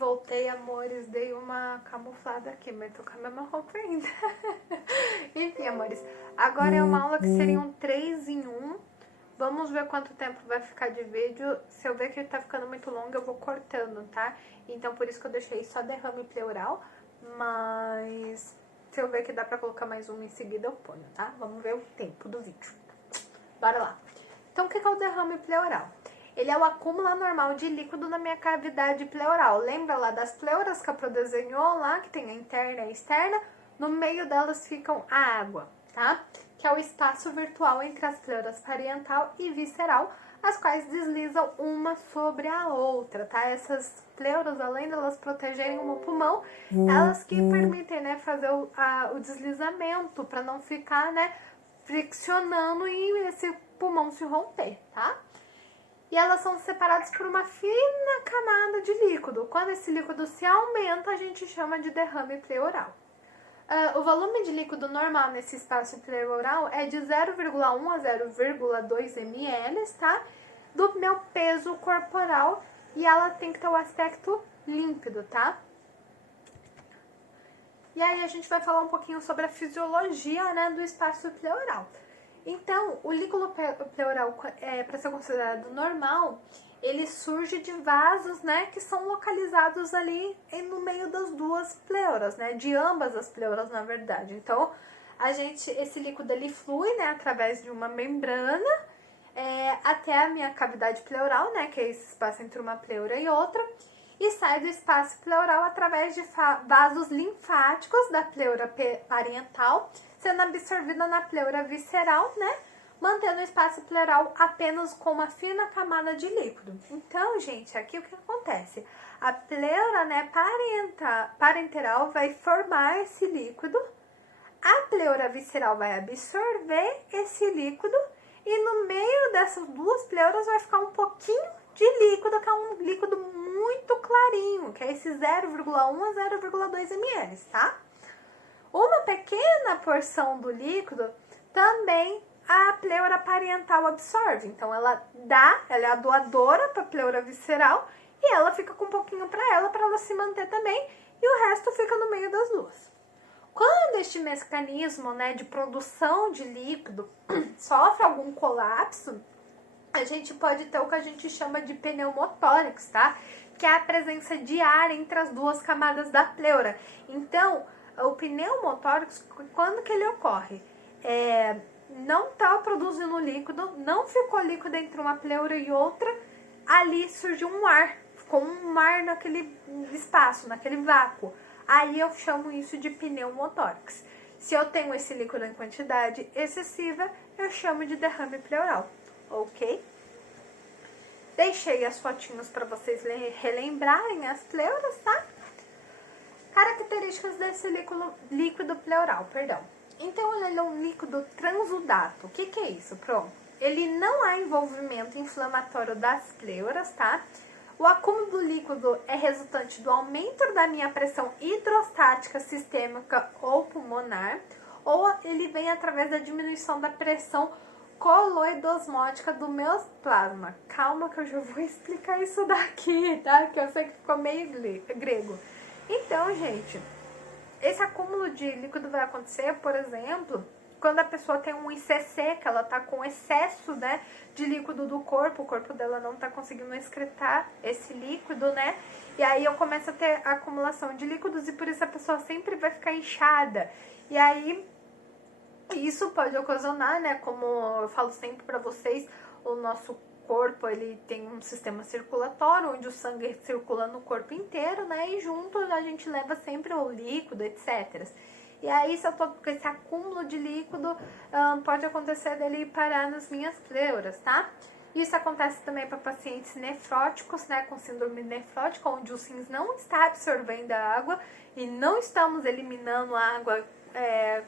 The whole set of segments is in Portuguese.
voltei, amores, dei uma camuflada aqui, mas tô com a mesma roupa ainda. Enfim, amores, agora é uma aula que seria um 3 em 1. Vamos ver quanto tempo vai ficar de vídeo. Se eu ver que ele tá ficando muito longo, eu vou cortando, tá? Então, por isso que eu deixei só derrame pleural, mas se eu ver que dá pra colocar mais uma em seguida, eu ponho, tá? Vamos ver o tempo do vídeo. Bora lá. Então, o que é o derrame pleural? Ele é o acúmulo anormal de líquido na minha cavidade pleural. Lembra lá das pleuras que a Pro desenhou lá, que tem a interna e a externa? No meio delas ficam a água, tá? Que é o espaço virtual entre as pleuras parietal e visceral, as quais deslizam uma sobre a outra, tá? Essas pleuras, além de elas protegerem o meu pulmão, elas que permitem, né, fazer o deslizamento, para não ficar, né, friccionando e esse pulmão se romper, tá? E elas são separadas por uma fina camada de líquido. Quando esse líquido se aumenta, a gente chama de derrame pleural. O volume de líquido normal nesse espaço pleural é de 0,1 a 0,2 ml, tá? Do meu peso corporal, e ela tem que ter o aspecto límpido, tá? E aí a gente vai falar um pouquinho sobre a fisiologia, né, do espaço pleural. Então, o líquido pleural, para ser considerado normal, ele surge de vasos, né, que são localizados ali no meio das duas pleuras, né, de ambas as pleuras, na verdade. Então, esse líquido ele flui, né, através de uma membrana até a minha cavidade pleural, né, que é esse espaço entre uma pleura e outra, e sai do espaço pleural através de vasos linfáticos da pleura parietal, sendo absorvida na pleura visceral, né? Mantendo o espaço pleural apenas com uma fina camada de líquido. Então, gente, aqui o que acontece? A pleura, né, parenteral vai formar esse líquido, a pleura visceral vai absorver esse líquido e no meio dessas duas pleuras vai ficar um pouquinho de líquido, que é um líquido muito clarinho, que é esse 0,1 a 0,2 ml, tá? Uma pequena porção do líquido também a pleura parietal absorve. Então, ela é a doadora para a pleura visceral e ela fica com um pouquinho para ela se manter também, e o resto fica no meio das duas. Quando este mecanismo, né, de produção de líquido sofre algum colapso, a gente pode ter o que a gente chama de pneumotórax, tá? Que é a presença de ar entre as duas camadas da pleura. Então, o pneumotórax, quando que ele ocorre? Não tá produzindo líquido, não ficou líquido entre uma pleura e outra, ali surgiu um ar, ficou um ar naquele espaço, naquele vácuo. Aí eu chamo isso de pneumotórax. Se eu tenho esse líquido em quantidade excessiva, eu chamo de derrame pleural, ok? Deixei as fotinhos para vocês relembrarem as pleuras, tá? Características desse líquido pleural, perdão. Então, ele é um líquido transudato. O que é isso? Pronto. Ele não há envolvimento inflamatório das pleuras, tá? O acúmulo do líquido é resultante do aumento da minha pressão hidrostática sistêmica ou pulmonar, ou ele vem através da diminuição da pressão coloidosmótica do meu plasma. Calma que eu já vou explicar isso daqui, tá? Que eu sei que ficou meio grego. Então, gente, esse acúmulo de líquido vai acontecer, por exemplo, quando a pessoa tem um ICC, que ela tá com excesso, né, de líquido do corpo, o corpo dela não tá conseguindo excretar esse líquido, né, e aí eu começo a ter acumulação de líquidos e por isso a pessoa sempre vai ficar inchada. E aí, isso pode ocasionar, né, como eu falo sempre pra vocês, o nosso corpo, ele tem um sistema circulatório, onde o sangue circula no corpo inteiro, né, e junto a gente leva sempre o líquido, etc. E aí, se eu tô com esse acúmulo de líquido, pode acontecer dele parar nas minhas pleuras, tá? Isso acontece também para pacientes nefróticos, né, com síndrome nefrótica, onde os rins não está absorvendo a água e não estamos eliminando a água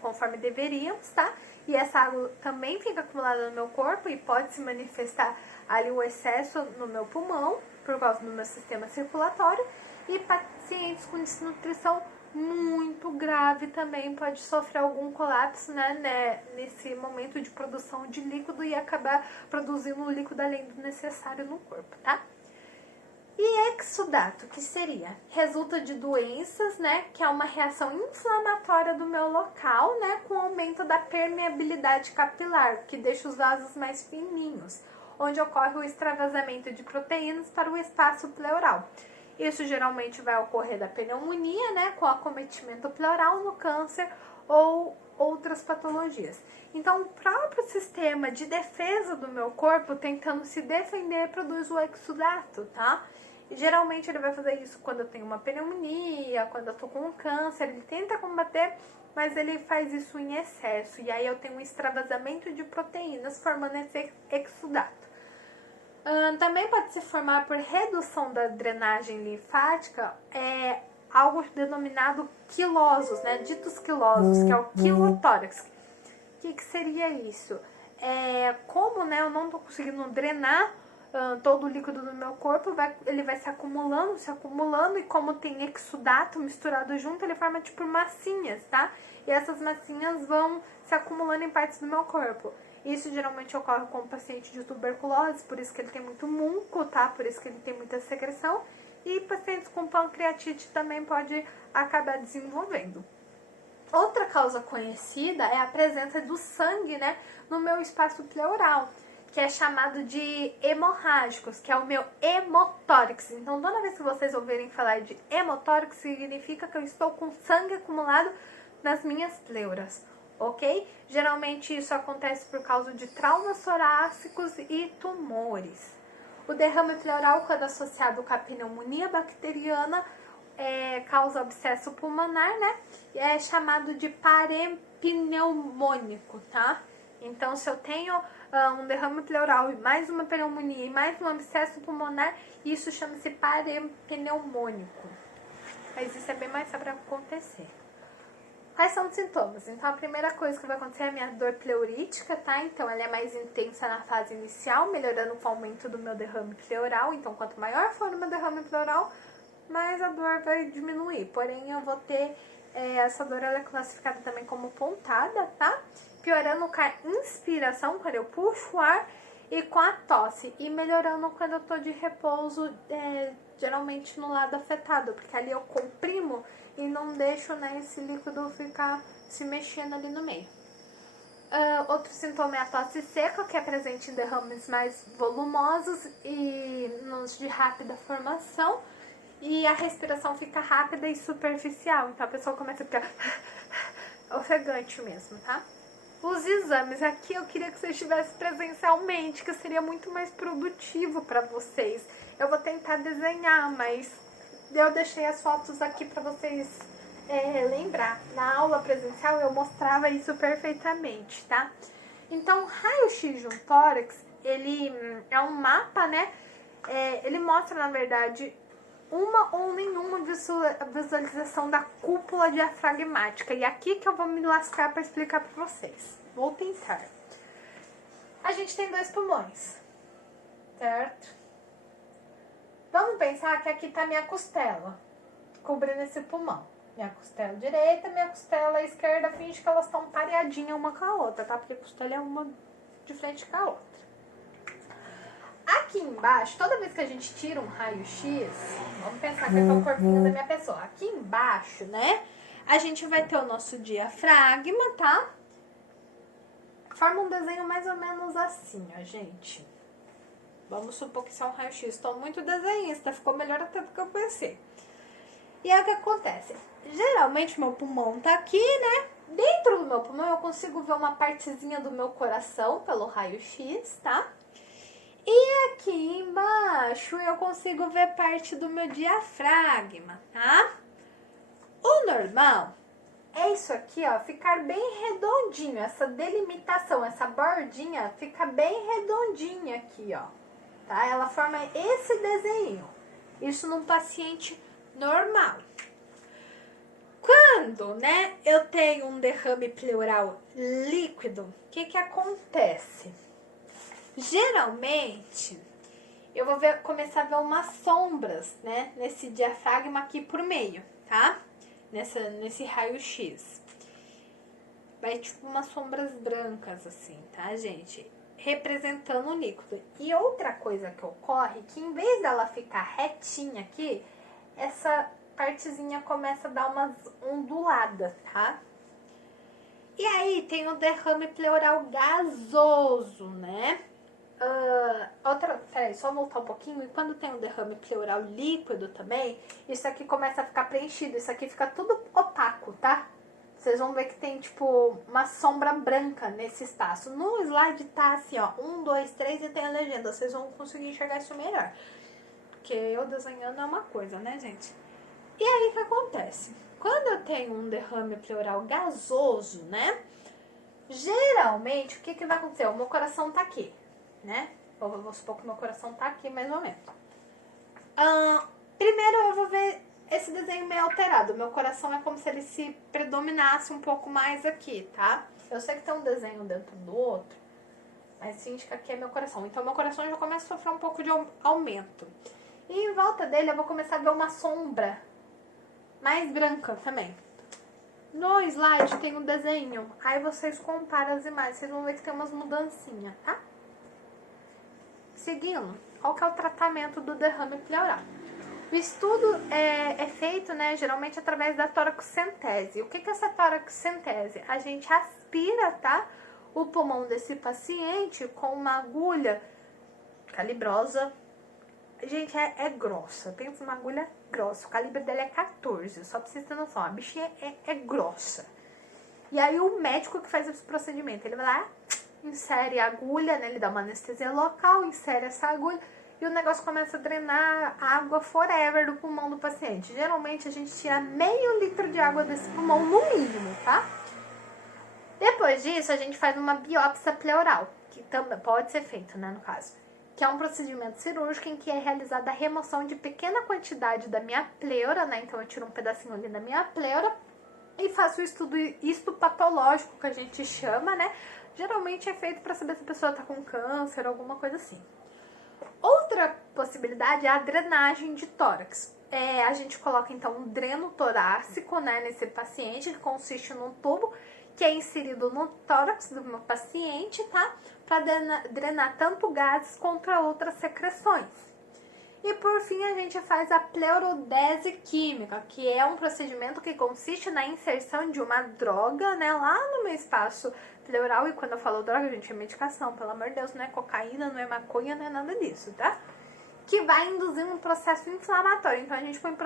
conforme deveríamos, tá? E essa água também fica acumulada no meu corpo e pode se manifestar ali o excesso no meu pulmão, por causa do meu sistema circulatório. E pacientes com desnutrição muito grave também pode sofrer algum colapso, né, nesse momento de produção de líquido e acabar produzindo um líquido além do necessário no corpo, tá? E exudato, que seria? Resulta de doenças, né? Que é uma reação inflamatória do meu local, né? Com aumento da permeabilidade capilar, que deixa os vasos mais fininhos, onde ocorre o extravasamento de proteínas para o espaço pleural. Isso geralmente vai ocorrer da pneumonia, né? Com acometimento pleural no câncer ou outras patologias. Então, o próprio sistema de defesa do meu corpo, tentando se defender, produz o exudato, tá? E geralmente ele vai fazer isso quando eu tenho uma pneumonia, quando eu tô com um câncer, ele tenta combater, mas ele faz isso em excesso. E aí eu tenho um extravasamento de proteínas formando esse exudato. Também pode se formar por redução da drenagem linfática, algo denominado quilosos, né? Ditos quilosos, que é o quilotórax. O que seria isso? Como, né, eu não tô conseguindo drenar todo o líquido do meu corpo, ele vai se acumulando, e como tem exudato misturado junto, ele forma tipo massinhas, tá? E essas massinhas vão se acumulando em partes do meu corpo. Isso geralmente ocorre com o paciente de tuberculose, por isso que ele tem muito muco, tá? Por isso que ele tem muita secreção. E pacientes com pancreatite também pode acabar desenvolvendo. Outra causa conhecida é a presença do sangue, né, no meu espaço pleural, que é chamado de hemorrágicos, que é o meu hemotórax. Então, toda vez que vocês ouvirem falar de hemotórax, significa que eu estou com sangue acumulado nas minhas pleuras, ok? Geralmente isso acontece por causa de traumas torácicos e tumores. O derrame pleural, quando associado com a pneumonia bacteriana, causa abscesso pulmonar, né? E é chamado de parempneumônico, tá? Então, se eu tenho um derrame pleural e mais uma pneumonia e mais um abscesso pulmonar, isso chama-se parempneumônico. Mas isso é bem mais para acontecer. Quais são os sintomas? Então, a primeira coisa que vai acontecer é a minha dor pleurítica, tá? Então, ela é mais intensa na fase inicial, melhorando com o aumento do meu derrame pleural. Então, quanto maior for o meu derrame pleural, mais a dor vai diminuir. Porém, eu vou ter essa dor, ela é classificada também como pontada, tá? Piorando com a inspiração, quando eu puxo o ar, e com a tosse. E melhorando quando eu tô de repouso, geralmente no lado afetado, porque ali eu comprimo e não deixo, né, esse líquido ficar se mexendo ali no meio. Outro sintoma é a tosse seca, que é presente em derrames mais volumosos e nos de rápida formação. E a respiração fica rápida e superficial, então a pessoa começa a ficar ofegante mesmo, tá? Os exames, aqui eu queria que você estivesse presencialmente, que seria muito mais produtivo para vocês. Eu vou tentar desenhar, mas eu deixei as fotos aqui para vocês lembrar. Na aula presencial eu mostrava isso perfeitamente, tá? Então, raio-x de um tórax, ele é um mapa, né? Ele mostra, na verdade, uma ou nenhuma visualização da cúpula diafragmática. E aqui que eu vou me lascar para explicar para vocês. Vou tentar. A gente tem 2 pulmões, certo? Vamos pensar que aqui tá minha costela, cobrindo esse pulmão. Minha costela direita, minha costela esquerda, finge que elas estão pareadinhas uma com a outra, tá? Porque a costela é uma de frente com a outra. Aqui embaixo, toda vez que a gente tira um raio-x, vamos pensar que é o corpinho da minha pessoa. Aqui embaixo, né, a gente vai ter o nosso diafragma, tá? Forma um desenho mais ou menos assim, ó, gente. Vamos supor que isso é um raio-x. Estou muito desenhista, ficou melhor até do que eu pensei. E aí o que acontece? Geralmente meu pulmão tá aqui, né? Dentro do meu pulmão eu consigo ver uma partezinha do meu coração pelo raio-x, tá? E aqui embaixo eu consigo ver parte do meu diafragma, tá? O normal é isso aqui, ó, ficar bem redondinho, essa delimitação, essa bordinha fica bem redondinha aqui, ó, tá? Ela forma esse desenho, isso num paciente normal. Quando, né, eu tenho um derrame pleural líquido, o que acontece? Geralmente, eu vou começar a ver umas sombras, né, nesse diafragma aqui por meio, tá? Nesse raio-x. Vai tipo umas sombras brancas assim, tá, gente? representando o líquido. E outra coisa que ocorre, que em vez dela ficar retinha aqui, essa partezinha começa a dar umas onduladas, tá? E aí tem o derrame pleural gasoso, né? Peraí, só voltar um pouquinho. E quando tem um derrame pleural líquido também, isso aqui começa a ficar preenchido. Isso aqui fica tudo opaco, tá? Vocês vão ver que tem, tipo, uma sombra branca nesse espaço. No slide tá assim, ó, 1, 2, 3 e tem a legenda. Vocês vão conseguir enxergar isso melhor. Porque eu desenhando é uma coisa, né, gente? E aí, o que acontece? Quando eu tenho um derrame pleural gasoso, né? Geralmente, o que vai acontecer? O meu coração tá aqui, né? Vou supor que o meu coração tá aqui, mais ou menos. Primeiro eu vou ver esse desenho meio alterado. Meu coração é como se ele se predominasse um pouco mais aqui, tá? Eu sei que tem um desenho dentro do outro, mas finge que aqui é meu coração. Então, meu coração já começa a sofrer um pouco de aumento. E em volta dele eu vou começar a ver uma sombra mais branca também. No slide tem um desenho, aí vocês comparam as imagens, vocês vão ver que tem umas mudancinhas, tá? Seguindo, qual que é o tratamento do derrame pleural? O estudo é feito, né, geralmente através da toracocentese. O que é essa toracocentese? A gente aspira, tá, o pulmão desse paciente com uma agulha calibrosa. Gente, é grossa. Pensa numa agulha grossa. O calibre dela é 14. Só pra vocês terem noção. A bichinha é grossa. E aí o médico que faz esse procedimento, ele vai lá, insere a agulha, né? Ele dá uma anestesia local, insere essa agulha e o negócio começa a drenar água forever do pulmão do paciente. Geralmente a gente tira meio litro de água desse pulmão no mínimo, tá? Depois disso, a gente faz uma biópsia pleural, que também pode ser feita, né, no caso. Que é um procedimento cirúrgico em que é realizada a remoção de pequena quantidade da minha pleura, né? Então eu tiro um pedacinho ali da minha pleura e faço o estudo histopatológico, que a gente chama, né? Geralmente é feito para saber se a pessoa tá com câncer, alguma coisa assim. Outra possibilidade é a drenagem de tórax. A gente coloca então um dreno torácico, né, nesse paciente, que consiste num tubo que é inserido no tórax do meu paciente, tá? Para drenar tanto gases contra outras secreções. E por fim a gente faz a pleurodese química, que é um procedimento que consiste na inserção de uma droga, né, lá no meu espaço pleural. E quando eu falo droga, gente, é medicação, pelo amor de Deus, não é cocaína, não é maconha, não é nada disso, tá? Que vai induzir um processo inflamatório. Então a gente põe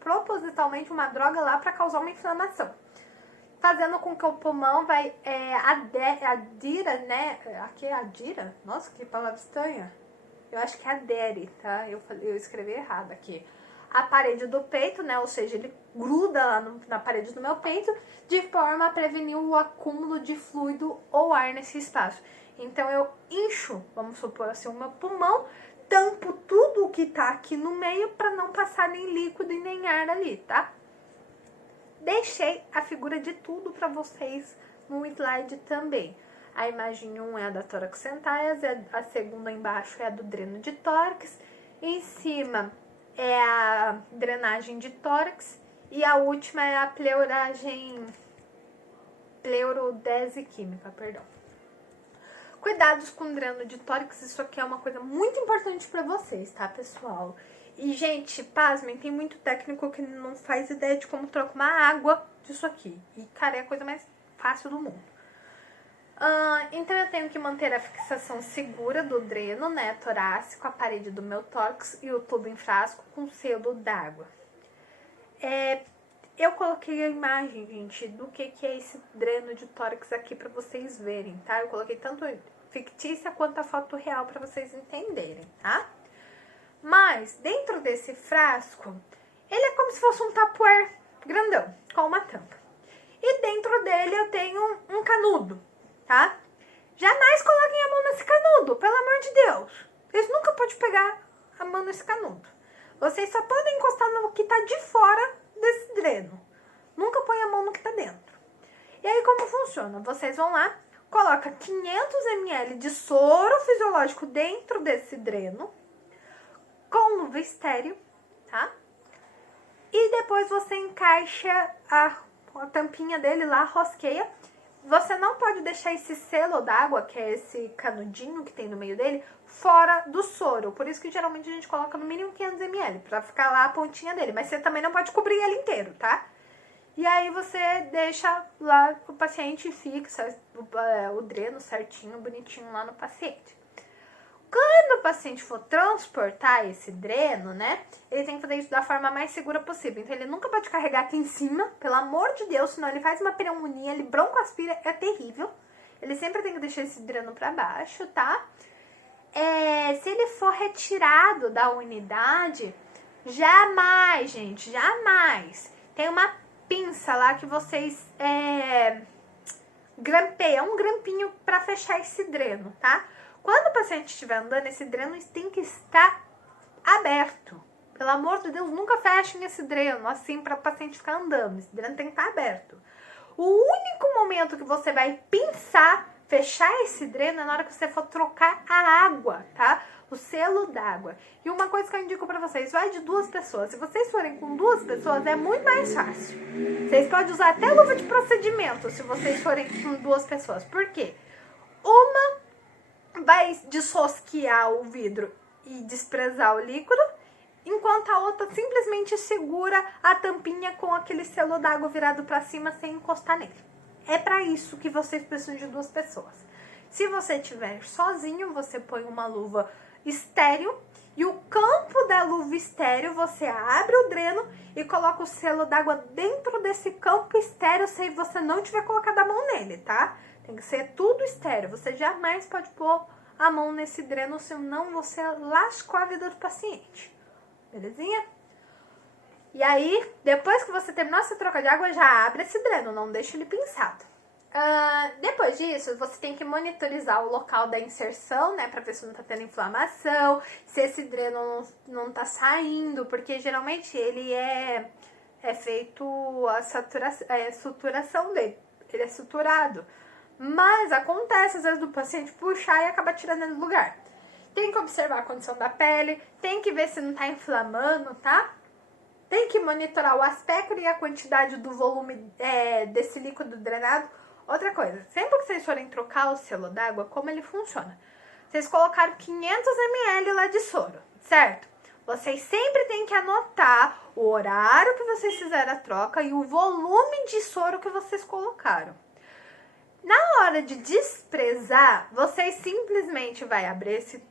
propositalmente uma droga lá para causar uma inflamação, fazendo com que o pulmão vai adira, né? Aqui é adira? Nossa, que palavra estranha. Eu acho que é adere, tá? Eu escrevi errado aqui. A parede do peito, né? Ou seja, ele gruda lá na parede do meu peito, de forma a prevenir o acúmulo de fluido ou ar nesse espaço. Então eu incho, vamos supor assim, o meu pulmão, tampo tudo o que tá aqui no meio para não passar nem líquido e nem ar ali, tá? Deixei a figura de tudo para vocês no slide também. A imagem 1 é a da toracocentese, a segunda embaixo é a do dreno de tórax, em cima é a drenagem de tórax e a última é a pleurodese química, perdão. Cuidados com dreno de tórax, isso aqui é uma coisa muito importante para vocês, tá, pessoal? E, gente, pasmem, tem muito técnico que não faz ideia de como trocar uma água disso aqui. E, cara, é a coisa mais fácil do mundo. Então, eu tenho que manter a fixação segura do dreno, né, torácico, a parede do meu tórax e o tubo em frasco com selo d'água. Eu coloquei a imagem, gente, do que é esse dreno de tórax aqui pra vocês verem, tá? Eu coloquei tanto fictícia quanto a foto real pra vocês entenderem, tá? Mas, dentro desse frasco, ele é como se fosse um tupperware grandão, com uma tampa. E dentro dele eu tenho um canudo, tá? Jamais coloquem a mão nesse canudo, pelo amor de Deus. Vocês nunca podem pegar a mão nesse canudo. Vocês só podem encostar no que tá de fora desse dreno. Nunca põe a mão no que tá dentro. E aí, como funciona? Vocês vão lá, coloca 500 ml de soro fisiológico dentro desse dreno, com luva estéreo, tá? E depois você encaixa a tampinha dele lá, rosqueia, você não pode deixar esse selo d'água, que é esse canudinho que tem no meio dele, fora do soro. Por isso que geralmente a gente coloca no mínimo 500 ml, pra ficar lá a pontinha dele. Mas você também não pode cobrir ele inteiro, tá? E aí você deixa lá o paciente, fixa o dreno certinho, bonitinho lá no paciente. Quando o paciente for transportar esse dreno, né, ele tem que fazer isso da forma mais segura possível. Então ele nunca pode carregar aqui em cima, pelo amor de Deus, senão ele faz uma pneumonia, ele broncoaspira, é terrível. Ele sempre tem que deixar esse dreno pra baixo, tá? Se ele for retirado da unidade, jamais, gente, jamais. Tem uma pinça lá que vocês grampeiam, um grampinho pra fechar esse dreno, tá? Quando o paciente estiver andando, esse dreno tem que estar aberto. Pelo amor de Deus, nunca fechem esse dreno assim para o paciente ficar andando. Esse dreno tem que estar aberto. O único momento que você vai pensar fechar esse dreno é na hora que você for trocar a água, tá? O selo d'água. E uma coisa que eu indico para vocês, vai de 2 pessoas. Se vocês forem com 2 pessoas, é muito mais fácil. Vocês podem usar até luva de procedimento se vocês forem com 2 pessoas. Por quê? Uma vai desrosquear o vidro e desprezar o líquido, enquanto a outra simplesmente segura a tampinha com aquele selo d'água virado para cima sem encostar nele. É para isso que vocês precisam de 2 pessoas. Se você estiver sozinho, você põe uma luva estéreo e o campo da luva estéreo, você abre o dreno e coloca o selo d'água dentro desse campo estéreo se você não tiver colocado a mão nele, tá? Tem que ser tudo estéreo. Você jamais pode pôr a mão nesse dreno, senão você lascou a vida do paciente. Belezinha? E aí, depois que você terminou essa troca de água, já abre esse dreno, não deixa ele pinçado. Depois disso, você tem que monitorizar o local da inserção, né, pra ver se não tá tendo inflamação, se esse dreno não tá saindo, porque geralmente ele é feito a suturação dele, ele é suturado. Mas acontece, às vezes, do paciente puxar e acaba tirando ele do lugar. Tem que observar a condição da pele, tem que ver se não tá inflamando, tá? Tem que monitorar o aspecto e a quantidade do volume desse líquido drenado. Outra coisa, sempre que vocês forem trocar o selo d'água, como ele funciona? Vocês colocaram 500 ml lá de soro, certo? Vocês sempre têm que anotar o horário que vocês fizeram a troca e o volume de soro que vocês colocaram. Na hora de desprezar, vocês simplesmente vai abrir esse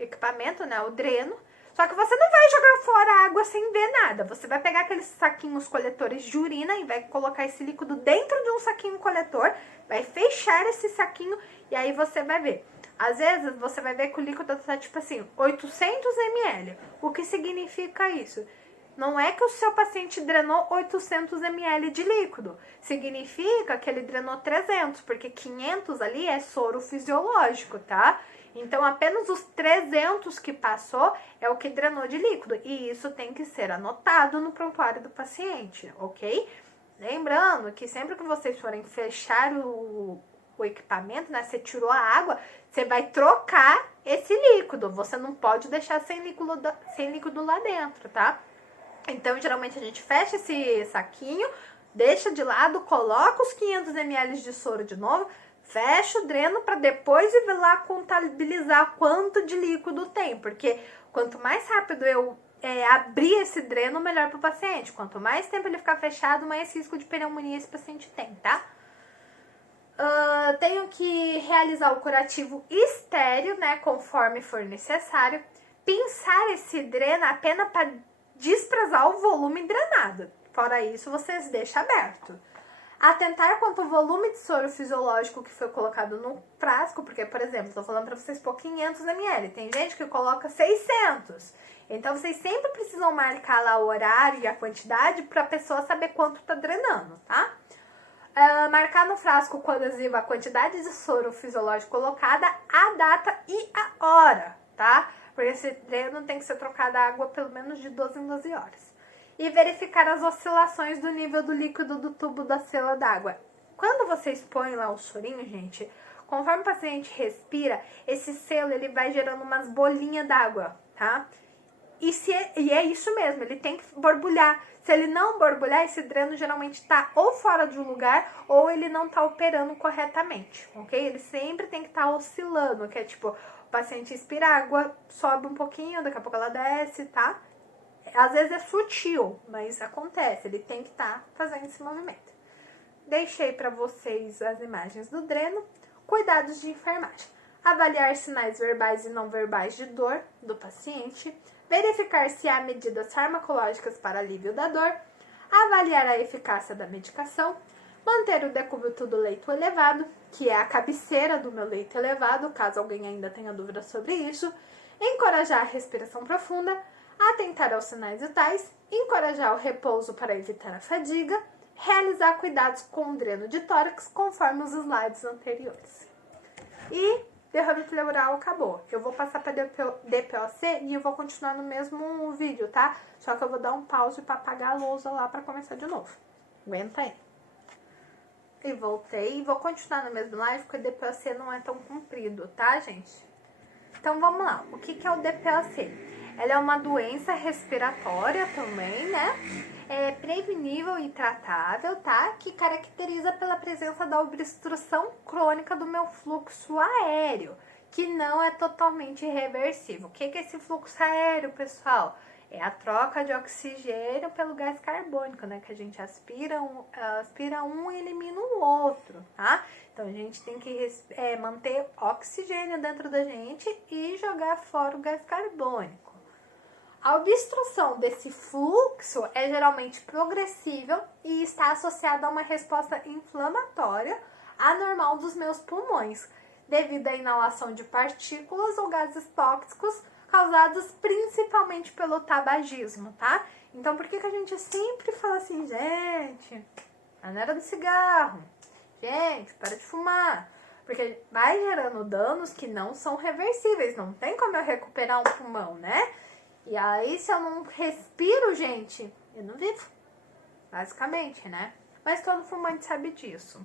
equipamento, né, o dreno, só que você não vai jogar fora a água sem ver nada. Você vai pegar aqueles saquinhos coletores de urina e vai colocar esse líquido dentro de um saquinho coletor, vai fechar esse saquinho e aí você vai ver. Às vezes você vai ver que o líquido tá tipo assim, 800 ml. O que significa isso? Não é que o seu paciente drenou 800 ml de líquido. Significa que ele drenou 300, porque 500 ali é soro fisiológico, tá? Então, apenas os 300 que passou é o que drenou de líquido. E isso tem que ser anotado no prontuário do paciente, ok? Lembrando que sempre que vocês forem fechar o equipamento, né? Você tirou a água, você vai trocar esse líquido. Você não pode deixar sem líquido lá dentro, tá? Então, geralmente a gente fecha esse saquinho, deixa de lado, coloca os 500 ml de soro de novo, fecha o dreno para depois ir lá contabilizar quanto de líquido tem, porque quanto mais rápido eu abrir esse dreno, melhor para o paciente. Quanto mais tempo ele ficar fechado, mais risco de pneumonia esse paciente tem, tá? Tenho que realizar o curativo estéreo, né, conforme for necessário. Pinçar esse dreno apenas para desprezar o volume drenado. Fora isso, vocês deixam aberto. Atentar quanto ao volume de soro fisiológico que foi colocado no frasco, porque, por exemplo, estou falando para vocês pôr 500 ml. Tem gente que coloca 600. Então, vocês sempre precisam marcar lá o horário e a quantidade para a pessoa saber quanto está drenando, tá? Marcar no frasco com adesivo a quantidade de soro fisiológico colocada, a data e a hora, tá? Porque esse dreno tem que ser trocada a água pelo menos de 12 em 12 horas. E verificar as oscilações do nível do líquido do tubo da sela d'água. Quando vocês põem lá o sorinho, gente, conforme o paciente respira, esse selo ele vai gerando umas bolinhas d'água, tá? E é isso mesmo, ele tem que borbulhar. Se ele não borbulhar, esse dreno geralmente está ou fora de um lugar ou ele não está operando corretamente, ok? Ele sempre tem que estar oscilando, que é tipo, o paciente inspira água, sobe um pouquinho, daqui a pouco ela desce, tá? Às vezes é sutil, mas acontece, ele tem que estar fazendo esse movimento. Deixei para vocês as imagens do dreno. Cuidados de enfermagem. Avaliar sinais verbais e não verbais de dor do paciente. Verificar se há medidas farmacológicas para alívio da dor. Avaliar a eficácia da medicação. Manter o decúbito do leito elevado, que é a cabeceira do meu leito elevado, caso alguém ainda tenha dúvida sobre isso. Encorajar a respiração profunda. Atentar aos sinais vitais. Encorajar o repouso para evitar a fadiga. Realizar cuidados com o dreno de tórax, conforme os slides anteriores. E derrame pleural acabou. Eu vou passar para DPOC e eu vou continuar no mesmo vídeo, tá? Só que eu vou dar um pause para apagar a lousa lá para começar de novo. Aguenta aí. E voltei. E vou continuar no mesmo live, porque o DPOC não é tão comprido, tá, gente? Então, vamos lá. O que é o DPOC? Ela é uma doença respiratória também, né? É prevenível e tratável, tá? Que caracteriza pela presença da obstrução crônica do meu fluxo aéreo, que não é totalmente irreversível. O que é esse fluxo aéreo, pessoal? É a troca de oxigênio pelo gás carbônico, né? Que a gente aspira um e elimina o outro, tá? Então, a gente tem que manter oxigênio dentro da gente e jogar fora o gás carbônico. A obstrução desse fluxo é geralmente progressível e está associada a uma resposta inflamatória anormal dos meus pulmões, devido à inalação de partículas ou gases tóxicos causados principalmente pelo tabagismo, tá? Então, por que a gente sempre fala assim, gente, não era do cigarro, gente, para de fumar, porque vai gerando danos que não são reversíveis, não tem como eu recuperar um pulmão, né? E aí, se eu não respiro, gente, eu não vivo, basicamente, né? Mas todo fumante sabe disso.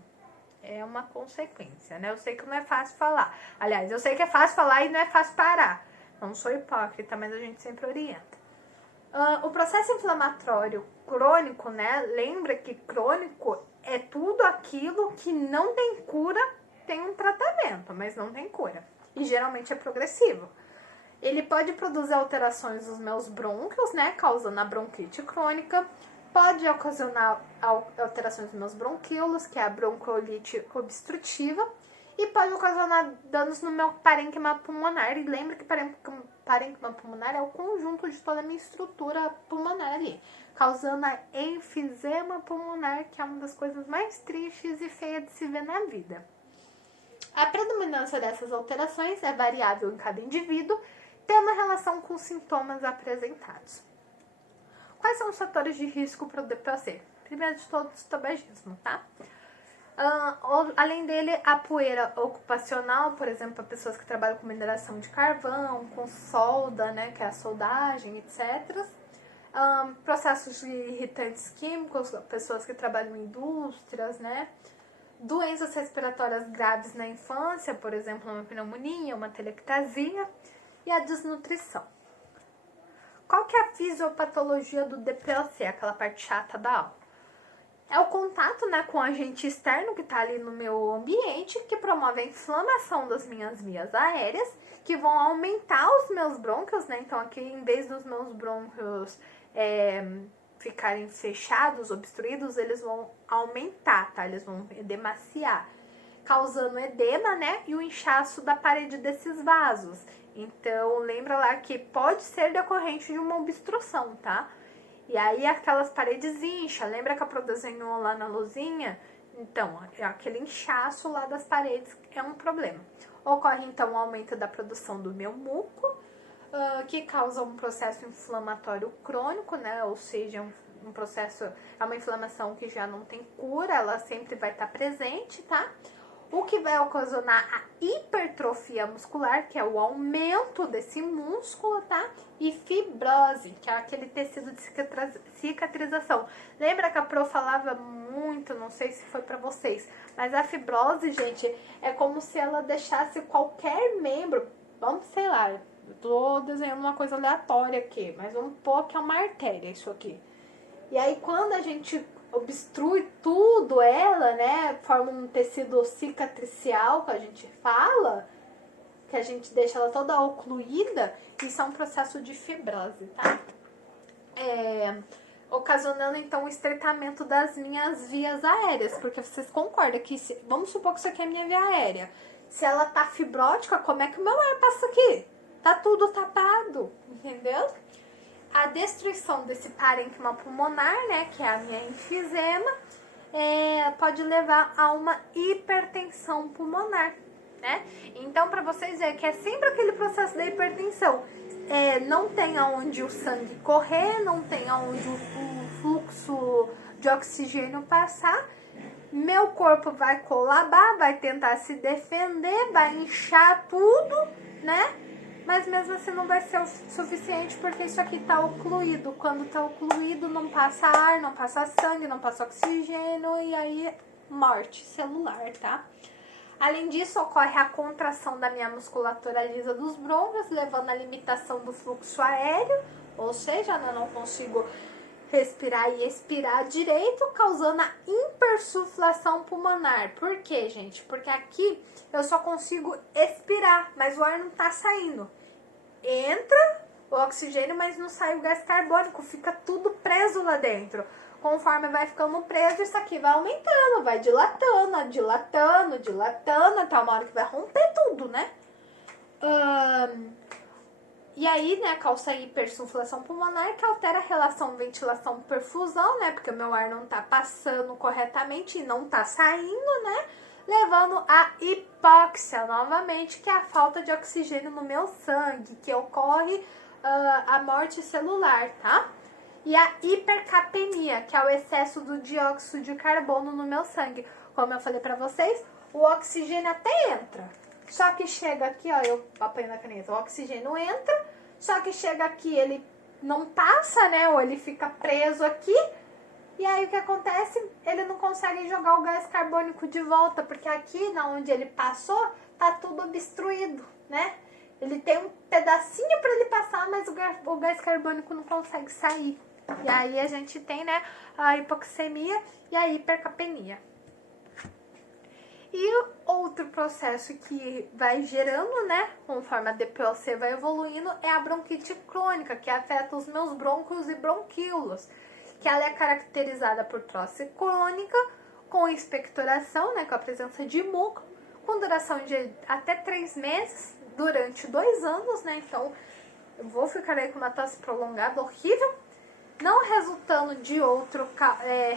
É uma consequência, né? Eu sei que não é fácil falar. Aliás, eu sei que é fácil falar e não é fácil parar. Não sou hipócrita, mas a gente sempre orienta. O processo inflamatório crônico, né? Lembra que crônico é tudo aquilo que não tem cura, tem um tratamento, mas não tem cura. E geralmente é progressivo. Ele pode produzir alterações nos meus brônquios, né, causando a bronquite crônica. Pode ocasionar alterações nos meus bronquíolos, que é a bronquiolite obstrutiva. E pode ocasionar danos no meu parênquima pulmonar. E lembra que parênquima pulmonar é o conjunto de toda a minha estrutura pulmonar ali. Causando a enfisema pulmonar, que é uma das coisas mais tristes e feias de se ver na vida. A predominância dessas alterações é variável em cada indivíduo, tendo relação com os sintomas apresentados. Quais são os fatores de risco para o DPOC? Primeiro de todos, o tabagismo, tá? Além dele, a poeira ocupacional, por exemplo, para pessoas que trabalham com mineração de carvão, com solda, né, que é a soldagem, etc. Processos de irritantes químicos, pessoas que trabalham em indústrias, né? Doenças respiratórias graves na infância, por exemplo, uma pneumonia, uma telectasia. E a desnutrição. Qual que é a fisiopatologia do DPOC, aquela parte chata da aula? É o contato, né, com o agente externo que está ali no meu ambiente, que promove a inflamação das minhas vias aéreas, que vão aumentar os meus brônquios, né? Então, aqui, em vez dos meus brônquios ficarem fechados, obstruídos, eles vão aumentar, tá? Eles vão edemaciar, causando edema, né? E o inchaço da parede desses vasos. Então, lembra lá que pode ser decorrente de uma obstrução, tá? E aí, aquelas paredes incham. Lembra que a Pro desenhou lá na luzinha? Então, aquele inchaço lá das paredes é um problema. Ocorre, então, o aumento da produção do meu muco, que causa um processo inflamatório crônico, né? Ou seja, um processo, é uma inflamação que já não tem cura, ela sempre vai estar presente, tá? O que vai ocasionar a hipertrofia muscular, que é o aumento desse músculo, tá? E fibrose, que é aquele tecido de cicatrização. Lembra que a Pro falava muito, não sei se foi pra vocês, mas a fibrose, gente, é como se ela deixasse qualquer membro, vamos, sei lá, Eu tô desenhando uma coisa aleatória aqui, mas vamos pôr que é uma artéria isso aqui. E aí quando a gente obstrui tudo ela, né, forma um tecido cicatricial que a gente fala, que a gente deixa ela toda ocluída, isso é um processo de fibrose, tá? Ocasionando então o estreitamento das minhas vias aéreas, porque vocês concordam que, vamos supor que isso aqui é minha via aérea, se ela tá fibrótica, como é que o meu ar passa aqui? Tá tudo tapado, entendeu? A destruição desse parênquima pulmonar, né, que é a minha enfisema, pode levar a uma hipertensão pulmonar, né? Então, para vocês verem que é sempre aquele processo da hipertensão. Não tem aonde o sangue correr, não tem aonde o fluxo de oxigênio passar. Meu corpo vai colabar, vai tentar se defender, vai inchar tudo, né? Mas mesmo assim não vai ser o suficiente porque isso aqui tá ocluído. Quando tá ocluído não passa ar, não passa sangue, não passa oxigênio e aí morte celular, tá? Além disso, ocorre a contração da minha musculatura lisa dos brônquios, levando à limitação do fluxo aéreo, ou seja, eu não consigo respirar e expirar direito, causando a hipersuflação pulmonar. Por quê, gente? Porque aqui eu só consigo expirar, mas o ar não tá saindo. Entra o oxigênio, mas não sai o gás carbônico, fica tudo preso lá dentro. Conforme vai ficando preso, isso aqui vai aumentando, vai dilatando, dilatando, dilatando, até uma hora que vai romper tudo, né? E aí, né, causa a hipersuflação pulmonar, que altera a relação ventilação-perfusão, né? Porque o meu ar não tá passando corretamente e não tá saindo, né? Levando a hipóxia, novamente, que é a falta de oxigênio no meu sangue, que ocorre a morte celular, tá? E a hipercapnia, que é o excesso do dióxido de carbono no meu sangue. Como eu falei pra vocês, o oxigênio até entra. Só que chega aqui, ó, eu apanho na caneta, o oxigênio entra, só que chega aqui, ele não passa, né, ou ele fica preso aqui. E aí o que acontece? Ele não consegue jogar o gás carbônico de volta, porque aqui, na onde ele passou, tá tudo obstruído, né? Ele tem um pedacinho para ele passar, mas o gás carbônico não consegue sair. E aí a gente tem, né, a hipoxemia e a hipercapnia. E outro processo que vai gerando, né, conforme a DPOC vai evoluindo, é a bronquite crônica, que afeta os meus brônquios e bronquíolos, que ela é caracterizada por tosse crônica, com expectoração, né, com a presença de muco, com duração de até 3 meses, durante 2 anos, né, então eu vou ficar aí com uma tosse prolongada, horrível, não resultando de outro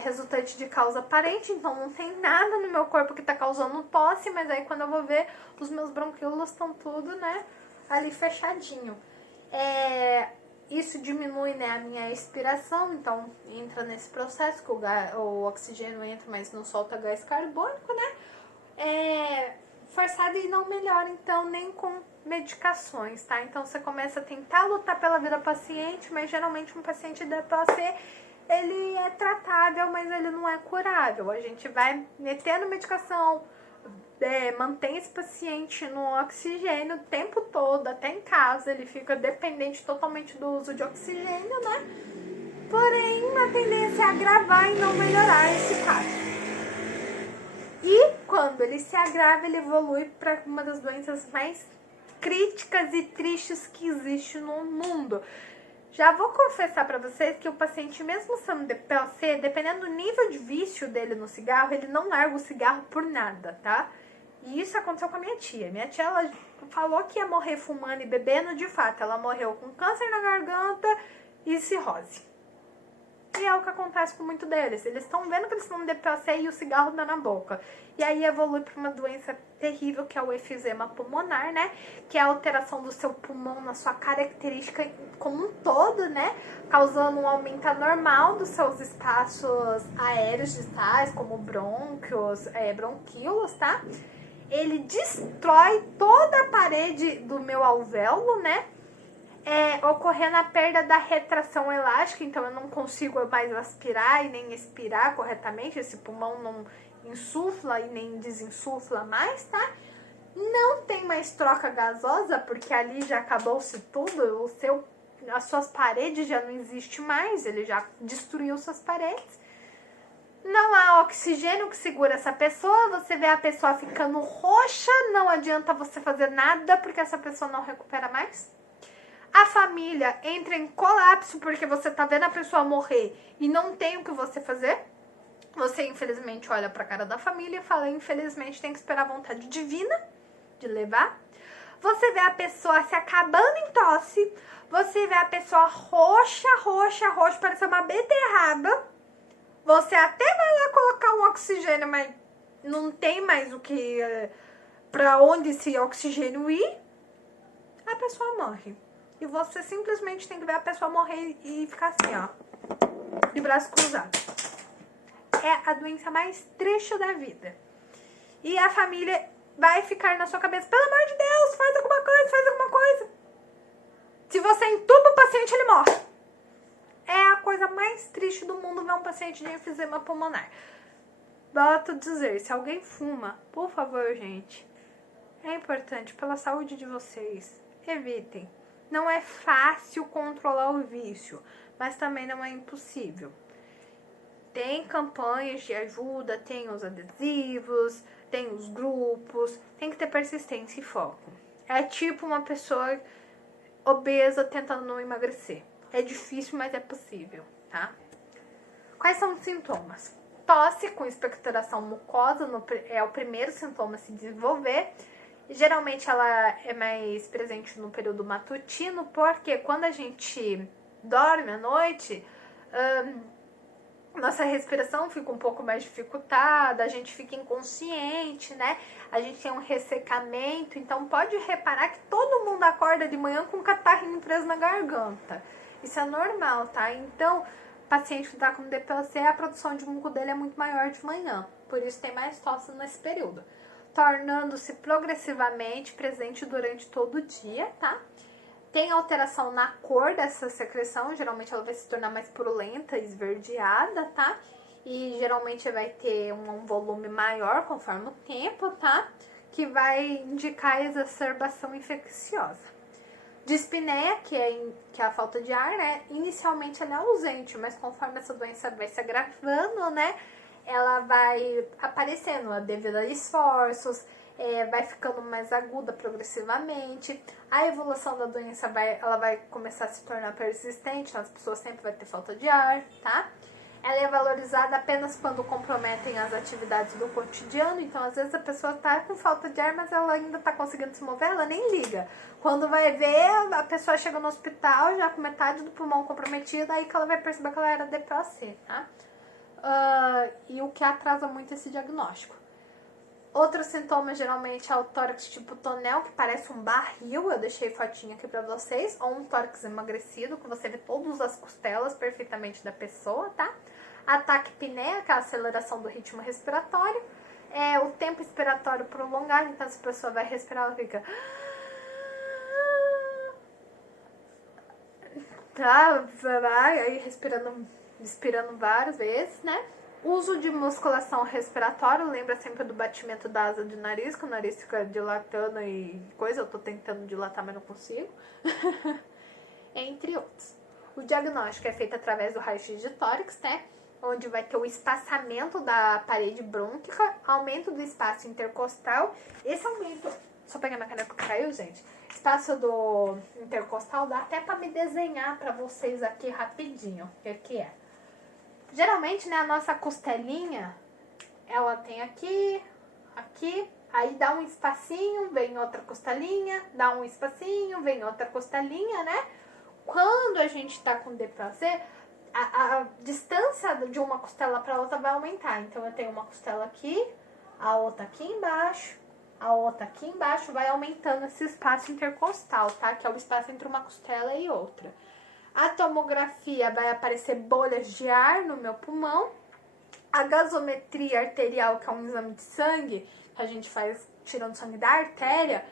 resultante de causa aparente, então não tem nada no meu corpo que tá causando tosse, mas aí quando eu vou ver, os meus bronquíolos estão tudo, né, ali fechadinho. Isso diminui, né, a minha expiração, então entra nesse processo que o oxigênio entra, mas não solta gás carbônico, né? Forçado e não melhora, então, nem com medicações, tá? Então, você começa a tentar lutar pela vida do paciente, mas geralmente um paciente DPOC, ele é tratável, mas ele não é curável. A gente vai metendo medicação, mantém esse paciente no oxigênio o tempo todo, até em casa, ele fica dependente totalmente do uso de oxigênio, né? Porém, a tendência é agravar e não melhorar esse caso. E quando ele se agrava, ele evolui para uma das doenças mais críticas e tristes que existe no mundo. Já vou confessar para vocês que o paciente, mesmo sendo DPOC, dependendo do nível de vício dele no cigarro, ele não larga o cigarro por nada, tá? E isso aconteceu com a minha tia. Minha tia, ela falou que ia morrer fumando e bebendo, de fato. Ela morreu com câncer na garganta e cirrose. E é o que acontece com muitos deles. Eles estão vendo que eles estão no DPOC e o cigarro dá na boca. E aí evolui para uma doença terrível, que é o efizema pulmonar, né? Que é a alteração do seu pulmão na sua característica como um todo, né? Causando um aumento anormal dos seus espaços aéreos distais, como brônquios, bronquíolos, tá? Ele destrói toda a parede do meu alvéolo, né? Ocorrendo a perda da retração elástica, então eu não consigo mais aspirar e nem expirar corretamente, esse pulmão não insufla e nem desinsufla mais, tá? não tem mais troca gasosa, porque ali já acabou-se tudo, as suas paredes já não existem mais, ele já destruiu suas paredes. Não há oxigênio que segura essa pessoa, você vê a pessoa ficando roxa, não adianta você fazer nada, porque essa pessoa não recupera mais. A família entra em colapso, porque você tá vendo a pessoa morrer e não tem o que você fazer. Você, infelizmente, olha pra cara da família e fala, infelizmente, tem que esperar a vontade divina de levar. Você vê a pessoa se acabando em tosse, você vê a pessoa roxa, parece uma beterraba. Você até vai lá colocar um oxigênio, mas não tem mais o que... pra onde esse oxigênio ir, a pessoa morre. E você simplesmente tem que ver a pessoa morrer e ficar assim, ó, de braço cruzado. É a doença mais triste da vida. E a família vai ficar na sua cabeça, pelo amor de Deus, faz alguma coisa. Se você entuba o paciente, ele morre. É a coisa mais triste do mundo ver um paciente de enfisema pulmonar. Volto a dizer, se alguém fuma, por favor, gente, é importante pela saúde de vocês, evitem. Não é fácil controlar o vício, mas também não é impossível. Tem campanhas de ajuda, tem os adesivos, tem os grupos, tem que ter persistência e foco. É tipo uma pessoa obesa tentando não emagrecer. É difícil, mas é possível, tá? Quais são os sintomas? Tosse com expectoração mucosa é o primeiro sintoma a se desenvolver. Geralmente ela é mais presente no período matutino, porque quando a gente dorme à noite, nossa respiração fica um pouco mais dificultada, a gente fica inconsciente, né? A gente tem um ressecamento, então pode reparar que todo mundo acorda de manhã com um catarrinho preso na garganta. Isso é normal, tá? Então, o paciente que tá com DPOC, a produção de muco dele é muito maior de manhã, por isso tem mais tosse nesse período, tornando-se progressivamente presente durante todo o dia, tá? Tem alteração na cor dessa secreção, geralmente ela vai se tornar mais purulenta, esverdeada, tá? E geralmente vai ter um volume maior conforme o tempo, tá? Que vai indicar a exacerbação infecciosa. Dispneia, que é a falta de ar, né? Inicialmente ela é ausente, mas conforme essa doença vai se agravando, né? Ela vai aparecendo devido a esforços, vai ficando mais aguda progressivamente. A evolução da doença ela vai começar a se tornar persistente, então as pessoas sempre vão ter falta de ar, tá? Ela é valorizada apenas quando comprometem as atividades do cotidiano, então às vezes a pessoa tá com falta de ar, mas ela ainda tá conseguindo se mover, ela nem liga. Quando vai ver, a pessoa chega no hospital já com metade do pulmão comprometido, aí que ela vai perceber que ela era DPOC, tá? E o que atrasa muito esse diagnóstico. Outros sintomas geralmente é o tórax tipo tonel, que parece um barril, eu deixei fotinho aqui pra vocês, ou um tórax emagrecido, que você vê todas as costelas perfeitamente da pessoa, tá? Ataque apneia, que é a aceleração do ritmo respiratório, o tempo expiratório prolongado, então se a pessoa vai respirar, ela fica... Tá, vai, aí respirando várias vezes, né? Uso de musculação respiratória, lembra sempre do batimento da asa de nariz, que o nariz fica dilatando e coisa, eu tô tentando dilatar, mas não consigo. Entre outros. O diagnóstico é feito através do raio-x de tórax, né? Onde vai ter o espaçamento da parede brônquica, aumento do espaço intercostal. Esse aumento, só pegar minha caneca que caiu, gente. Espaço do intercostal dá até pra me desenhar pra vocês aqui rapidinho o que é. Geralmente, né, a nossa costelinha, ela tem aqui, aí dá um espacinho, vem outra costelinha, dá um espacinho, vem outra costelinha, né? Quando a gente tá com DPOC, a distância de uma costela para outra vai aumentar. Então, eu tenho uma costela aqui, a outra aqui embaixo, a outra aqui embaixo, vai aumentando esse espaço intercostal, tá? Que é o espaço entre uma costela e outra. A tomografia vai aparecer bolhas de ar no meu pulmão. A gasometria arterial, que é um exame de sangue, que a gente faz tirando sangue da artéria,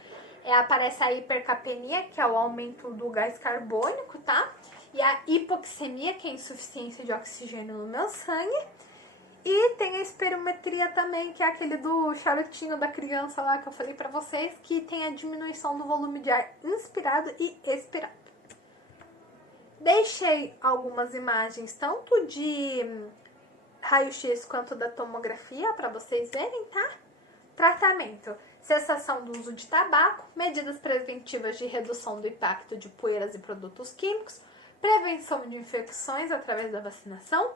aparece a hipercapnia, que é o aumento do gás carbônico, tá? E a hipoxemia, que é a insuficiência de oxigênio no meu sangue. E tem a espirometria também, que é aquele do charutinho da criança lá que eu falei pra vocês, que tem a diminuição do volume de ar inspirado e expirado. Deixei algumas imagens, tanto de raio-x quanto da tomografia, para vocês verem, tá? Tratamento: cessação do uso de tabaco, medidas preventivas de redução do impacto de poeiras e produtos químicos, prevenção de infecções através da vacinação,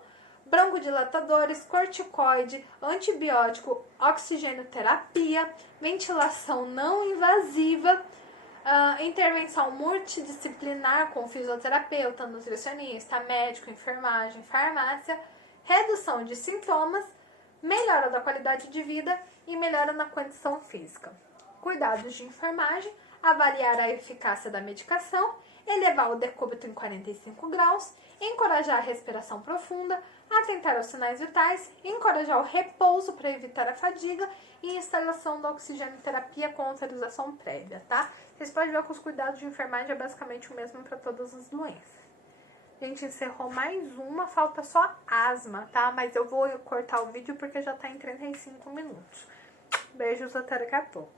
broncodilatadores, corticoide, antibiótico, oxigenoterapia, ventilação não invasiva, intervenção multidisciplinar com fisioterapeuta, nutricionista, médico, enfermagem, farmácia, redução de sintomas, melhora da qualidade de vida e melhora na condição física. Cuidados de enfermagem: avaliar a eficácia da medicação, elevar o decúbito em 45 graus, encorajar a respiração profunda, atentar aos sinais vitais, encorajar o repouso para evitar a fadiga e instalação da oxigenoterapia com autorização prévia, tá? Vocês podem ver que os cuidados de enfermagem é basicamente o mesmo para todas as doenças. A gente encerrou mais uma, falta só asma, tá? Mas eu vou cortar o vídeo porque já tá em 35 minutos. Beijos, até daqui a pouco.